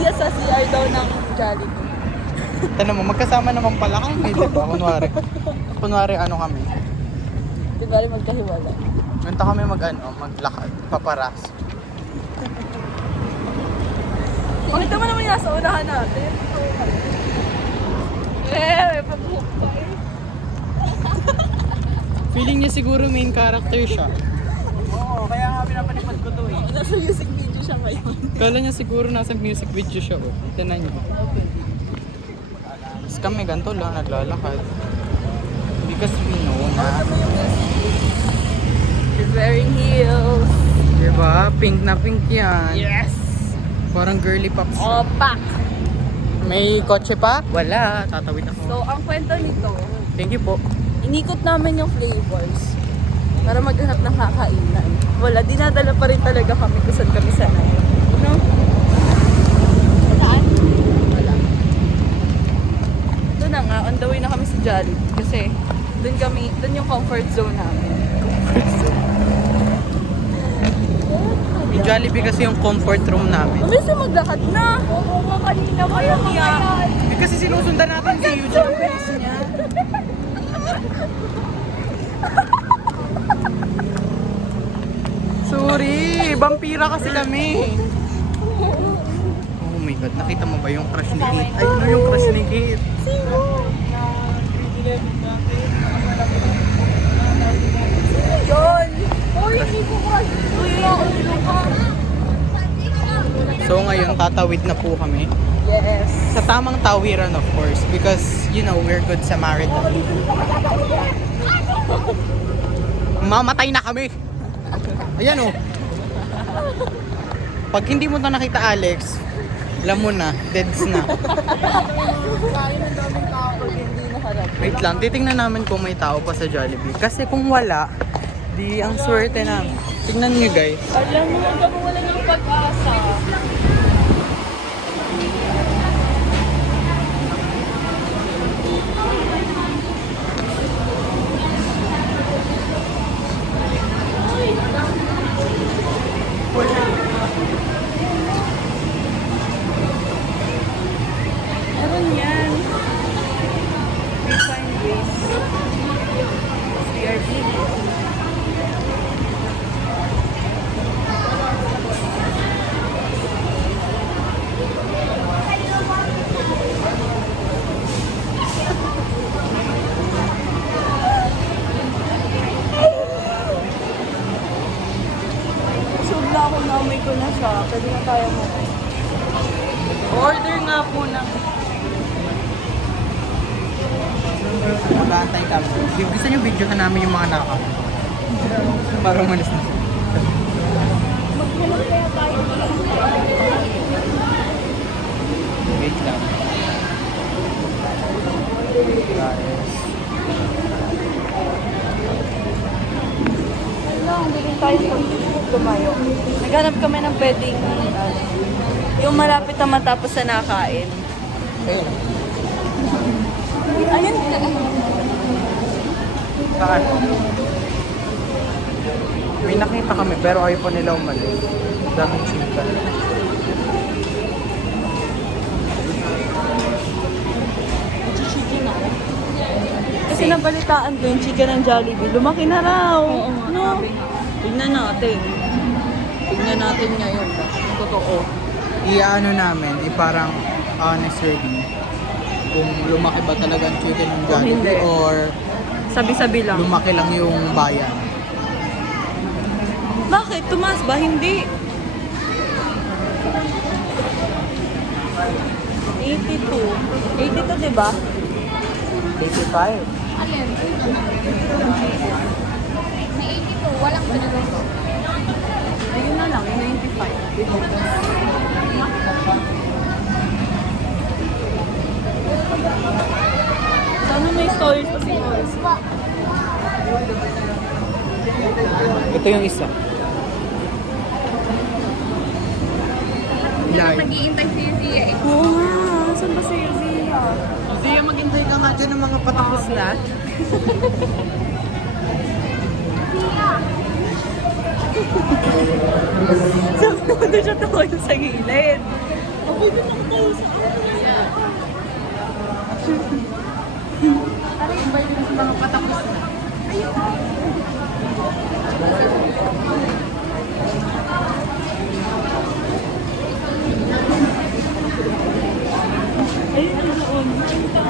Zia sa CR daw ng Jollibee. Tanong mo, magkasama naman pala kami, diba? Kunwari ano kami. Di ba rin magkahiwala? Ganito kami maglakad, paparas. Pakita mo naman yung nasa unahan natin. May pag-hookay. Feeling niya siguro main character siya. Oo, kaya nga pinapalipad ko to eh. Nasa music video siya ngayon. Kala niya siguro nasa music video siya oh. Tinan niyo. Tapos kami ganito lang, naglalakad. Because we know na. She's wearing heels. Diba? Pink na pink yan. Yes! Parang girly pops. Opak! May kotse pa? Wala. Tatawid ako. So, ang kwento nito, Thank you po. inikot namin yung flavors para maghanap ng kakainan. Wala, dinadala pa rin talaga kami kung saan kami sanay. No? Saan? Wala. Doon na nga, on the way na kami sa Jollibee kasi doon yung comfort zone namin. Comfort zone. Yung Jollibee kasi yung comfort room namin. Mabilis yung maglakad na. Oo, kanina pa yan. Kasi sinusundan natin si Eugene. Ang bilis niya. Sorry, vampira kasi kami. Oh my god, nakita mo ba yung crush ni Kate? Ay, ano yung crush ni Kate? Sino? Sino yun? Uy, hindi ko crush. Uy, So ngayon, tatawid na po kami. yes. Sa tamang tawiran of course, because you know, we're good Samaritan. Mamatay na kami! Ayan oh. Pag hindi mo na nakita Alex, alam mo na, deads na. Kain ng daming tao pag hindi naharap. Wait lang, titingnan namin kung may tao pa sa Jollibee. Kasi kung wala, di ang swerte na. Tingnan niyo guys. Alam mo, hanggang wala ng pag-asa. Meron yan. We find ways. We are big. Busog na ako, namoy ko na siya. Pwede na tayo mo. Order nga po ng... Nag-aantay kami. Gusto niyo video na namin yung mga naka. Para umalis na siya. Maghanap kaya tayo. Wait lang. Guys. Wala, hindi tayo lumayo. Naghanap kami ng pwedeng yung malapit na matapos na nakain. Ayun. Ayun. Saan? May nakita kami pero ayaw pa nila umalis. Daming chika. Chicken ako. Kasi nabalitaan ko yung chicken ng Jollibee. Lumaki na raw. Oo, no? Tignan natin. Tignan natin ngayon. Totoo. Iyaano namin, parang honest review. Kung lumaki ba talaga ang chicken ng Kung hindi. Jollibee or Sabi-sabi lang. lumaki lang yung bayan. Bakit? Tumas ba? Hindi. 82. 82, di ba? 85. Alin? May 82, walang pinagawa. Ayun na lang, 95. Sana may stories pa si Morris. Ito yung isa. Live. Nag-iintay si Zia eh. Oo nga, saan ba si Zia? Zia, maghintay ka nga dyan ng mga patapos na. Saan mo doon siya tumayo sa gilid? Pwede na tayo sa Ano yung bayo sa mga patapos na? Ayun, doon.